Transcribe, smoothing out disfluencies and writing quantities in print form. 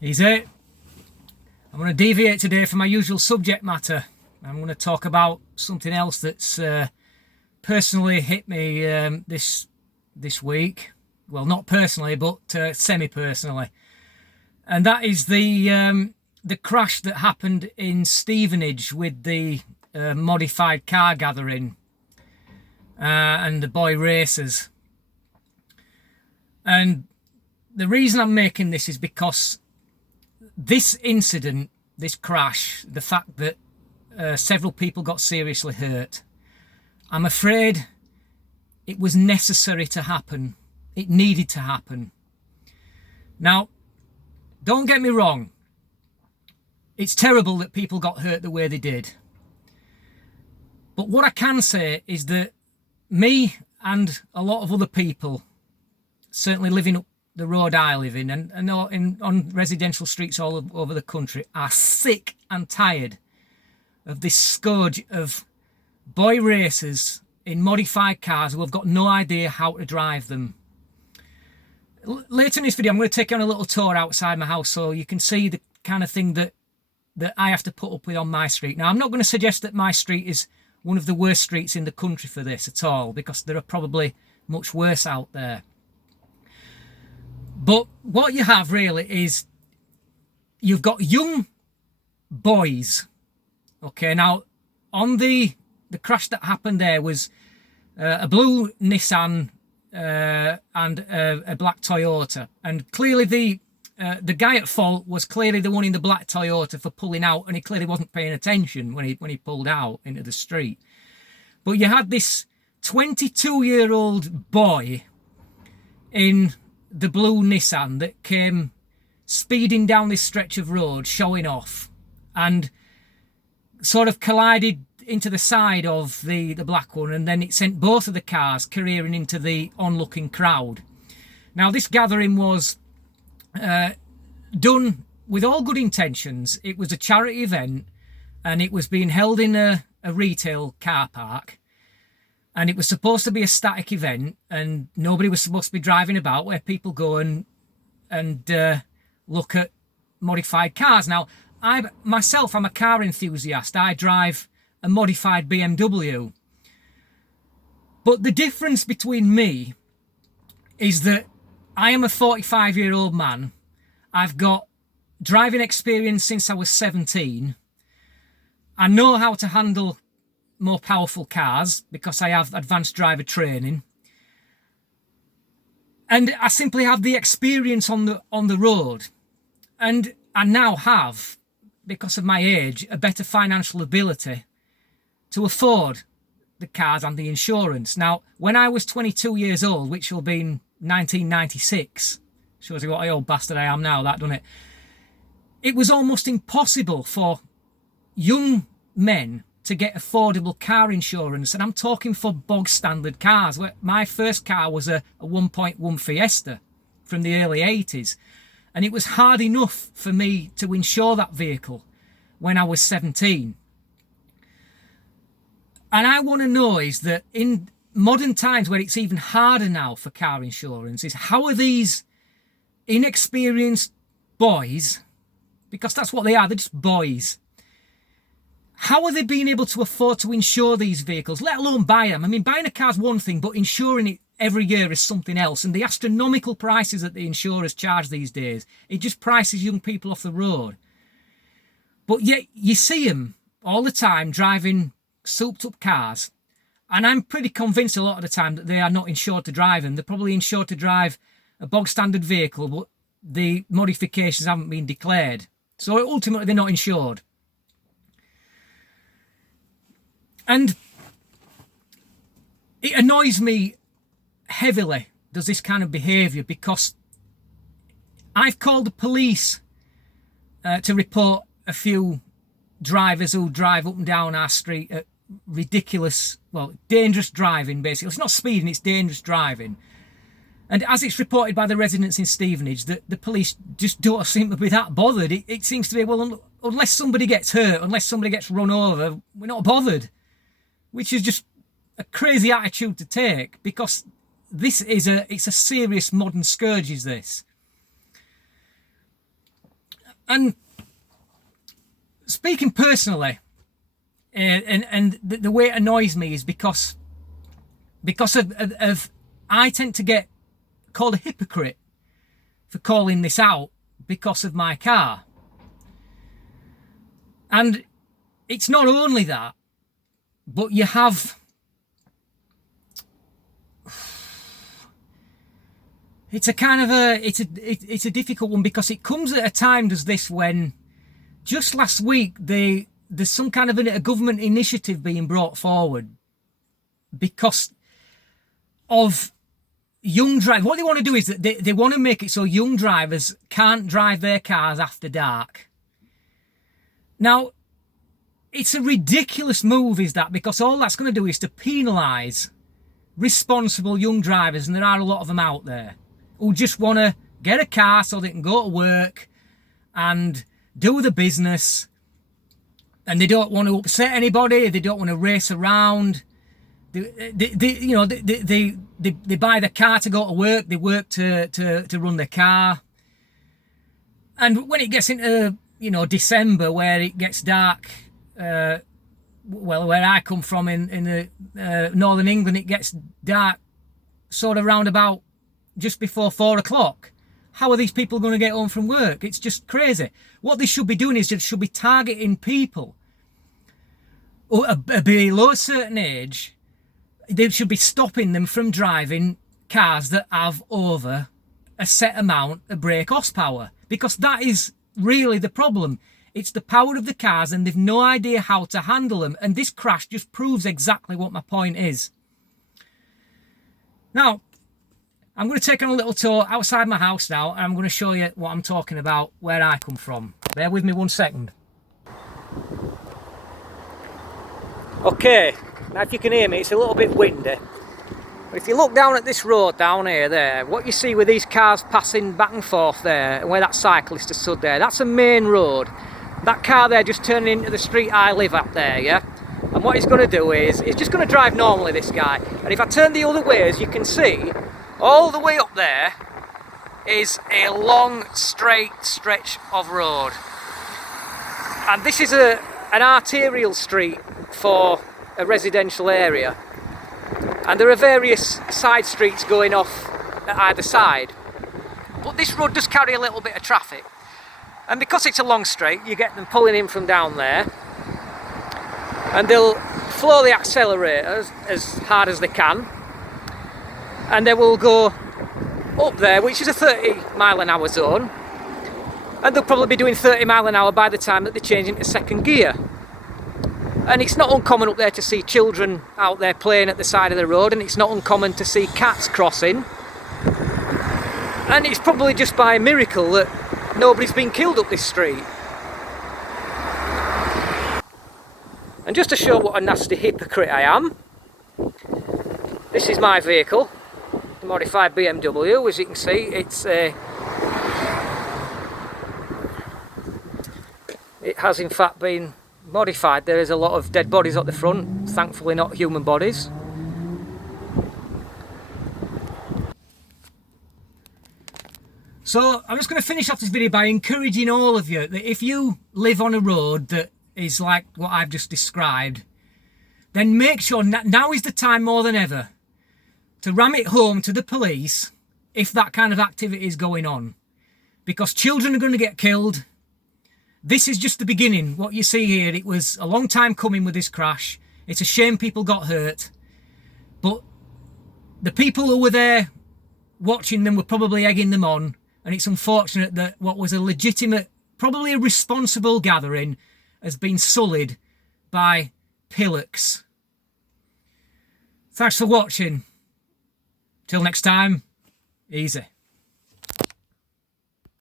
Is it? I'm going to deviate today from my usual subject matter. I'm going to talk about something else that's personally hit me this week. Well, not personally, but semi-personally, and that is the crash that happened in Stevenage with the modified car gathering and the boy racers. And the reason I'm making this is because this incident, this crash, the fact that several people got seriously hurt, I'm afraid it was necessary to happen. It needed to happen. Now, don't get me wrong. It's terrible that people got hurt the way they did. But what I can say is that me and a lot of other people, certainly living up the road I live in and on residential streets all over the country, are sick and tired of this scourge of boy racers in modified cars who have got no idea how to drive them. Later in this video, I'm going to take you on a little tour outside my house so you can see the kind of thing that I have to put up with on my street. Now, I'm not going to suggest that my street is one of the worst streets in the country for this at all, because there are probably much worse out there. But what you have really is you've got young boys. Okay, now on the crash that happened there was a blue Nissan and a black Toyota, and clearly the guy at fault was clearly the one in the black Toyota for pulling out, and he clearly wasn't paying attention when he pulled out into the street. But you had this 22-year-old boy in the blue Nissan that came speeding down this stretch of road, showing off, and sort of collided into the side of the black one, and then it sent both of the cars careering into the onlooking crowd. Now, this gathering was done with all good intentions. It was a charity event, and it was being held in a retail car park, and it was supposed to be a static event, and nobody was supposed to be driving about, where people go and look at modified cars. Now, I'm a car enthusiast. I drive a modified BMW. But the difference between me is that I am a 45-year-old man. I've got driving experience since I was 17. I know how to handle more powerful cars because I have advanced driver training. And I simply have the experience on the road. And I now have, because of my age, a better financial ability to afford the cars and the insurance. Now, when I was 22 years old, which will be in 1996, shows you what a old bastard I am now, that, doesn't it? It was almost impossible for young men to get affordable car insurance, and I'm talking for bog standard cars. My first car was a 1.1 Fiesta from the early 80s, and it was hard enough for me to insure that vehicle when I was 17. And I want to know is that in modern times, where it's even harder now for car insurance, is how are these inexperienced boys, because that's what they are, they're just boys, how are they being able to afford to insure these vehicles, let alone buy them? I mean, buying a car's one thing, but insuring it every year is something else. And the astronomical prices that the insurers charge these days, it just prices young people off the road. But yet you see them all the time driving souped up cars, and I'm pretty convinced a lot of the time that they are not insured to drive them. They're probably insured to drive a bog standard vehicle, but the modifications haven't been declared, so ultimately they're not insured. And it annoys me heavily, does this kind of behaviour, because I've called the police to report a few drivers who drive up and down our street at ridiculous, dangerous driving, basically. It's not speeding, it's dangerous driving. And as it's reported by the residents in Stevenage, the police just don't seem to be that bothered. It seems to be, well, unless somebody gets hurt, unless somebody gets run over, we're not bothered. Which is just a crazy attitude to take, because it's a serious modern scourge, is this. And speaking personally, and the way it annoys me is because of I tend to get called a hypocrite for calling this out because of my car. And it's not only that, but you have... It's a kind of it's a difficult one, because it comes at a time as this when just last week there's some kind of a government initiative being brought forward because of young drivers. What they want to do is that they want to make it so young drivers can't drive their cars after dark. Now, it's a ridiculous move, is that, because all that's going to do is to penalise responsible young drivers, and there are a lot of them out there who just want to get a car so they can go to work and do the business, and they don't want to upset anybody, they don't want to race around. They buy the car to go to work, they work to run the car. And when it gets into, December, where it gets dark, where I come from in the northern England, it gets dark sort of round about just before 4 o'clock. How are these people going to get home from work? It's just crazy. What they should be doing is just should be targeting people who are below a certain age. They should be stopping them from driving cars that have over a set amount of brake horsepower, because that is really the problem. It's the power of the cars, and they've no idea how to handle them. And this crash just proves exactly what my point is. Now, I'm going to take on a little tour outside my house now, and I'm going to show you what I'm talking about, where I come from. Bear with me 1 second. Okay, now if you can hear me, it's a little bit windy. But if you look down at this road down here, there, what you see with these cars passing back and forth there, and where that cyclist has stood there, that's a main road. That car there just turning into the street I live at there, yeah? And what he's going to do is, he's just going to drive normally, this guy. And if I turn the other way, as you can see, all the way up there is a long straight stretch of road, and this is an arterial street for a residential area, and there are various side streets going off at either side, but this road does carry a little bit of traffic, and because it's a long straight, you get them pulling in from down there, and they'll floor the accelerator as hard as they can, and they will go up there, which is a 30-mile-an-hour zone, and they'll probably be doing 30 mile an hour by the time that they change into second gear. And it's not uncommon up there to see children out there playing at the side of the road, and it's not uncommon to see cats crossing, and it's probably just by a miracle that nobody's been killed up this street. And just to show what a nasty hypocrite I am, this is my vehicle, the modified BMW. As you can see, it has in fact been modified. There is a lot of dead bodies at the front, thankfully not human bodies. So I'm just going to finish off this video by encouraging all of you that if you live on a road that is like what I've just described, then make sure now is the time more than ever to ram it home to the police if that kind of activity is going on, because children are going to get killed. This is just the beginning. What you see here, it was a long time coming with this crash. It's a shame people got hurt, but the people who were there watching them were probably egging them on, and it's unfortunate that what was a legitimate, probably a responsible gathering has been sullied by pillocks. Thanks for watching. Till next time, easy.